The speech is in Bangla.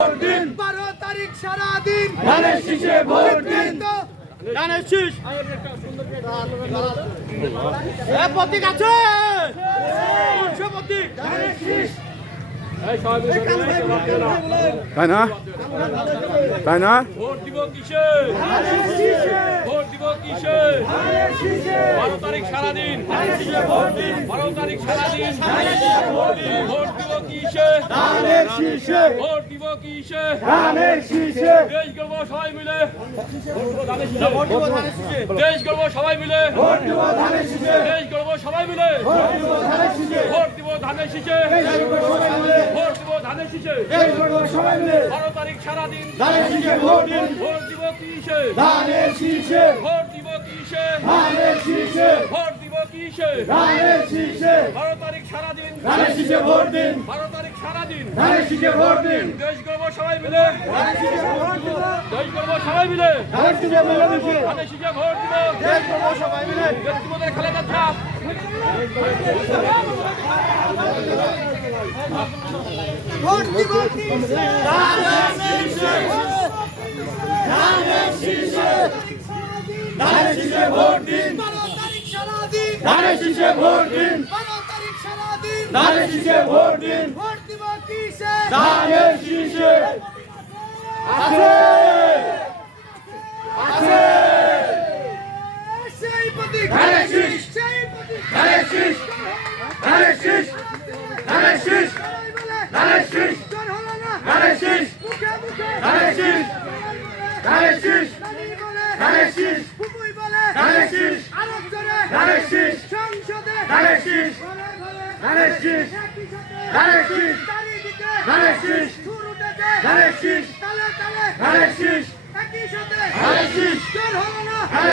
12 তারিখ সারাদিন ধানের শীষে ভোট দিন। ধানের শীষ প্রতীক আছে প্রতীক ধানের শীষ তাই না তাই না ভোট দিব কিসে? ভোট দিব কিসে? 12 তারিখ সারাদিন 12 তারিখ সারাদিন ভোট দিব কিসে? ধানের শীষে ভোট দিব কিসে? ধানের শীষে দেশ গর্ব সবাই মিলে দেশ গর্ব সবাই মিলে ভোট দিব ধানের শীষে দেশ গর্ব সবাই মিলে ভোট দিব ধানের শীষে ভোট দিব ধানের শীষে সবাই মিলে ভোট দিব ধানের শীষে দেশ করব সবাই মিলে 12 তারিখ সারাদিন ধানের শীষে ভোট দিন। ভোট দিব কিসে? ধানের শীষে ভোট দিব কিসে? ধানের শীষে ভোট দিব কিসে? ধানের শীষে 12 তারিখ সারাদিন ধানের শীষে ভোট দিন। 12 তারিখ সারাদিন ধানের শীষে ভোট দিন। দেশ গর্ব সবাই মিলে দেশ গর্ব সবাই মিলে ধানের শীষে ভোট দিন। ধানের শীষে ভোট দিব দেশ করব সবাই মিলে ব্যক্তিগতের খালেদা চাপ ভোট দিব ধানের শীষে ধানের শীষে ধানের শীষে ভোট দিন। 12 তারিখ সারাদিন ধানের শীষে ভোট দিন। 12 তারিখ সারাদিন ধানের শীষে ভোট দিন। ভোট দিব কিসে ধানের শীষে আছে আছে সেই প্রতীক ধানের শীষ সেই প্রতীক ধানের শীষ ধানের শীষ ধানের শীষ সবাই বলে ধানের শীষ জন হলো না ধানের শীষ মুখে মুখে ধানের শীষ ধানের শীষ নানি বলে ধানের শীষ ফুপুই বলে ধানের শীষ আরেকজনে ধানের শীষ সংসদে ধানের শীষ ঘরে ঘরে ধানের শীষ একই সাথে ধানের শীষ চারিদিকে ধানের শীষ সুর উঠেছে ধানের শীষ তালে তালে ধানের শীষ একই সাথে ধানের শীষ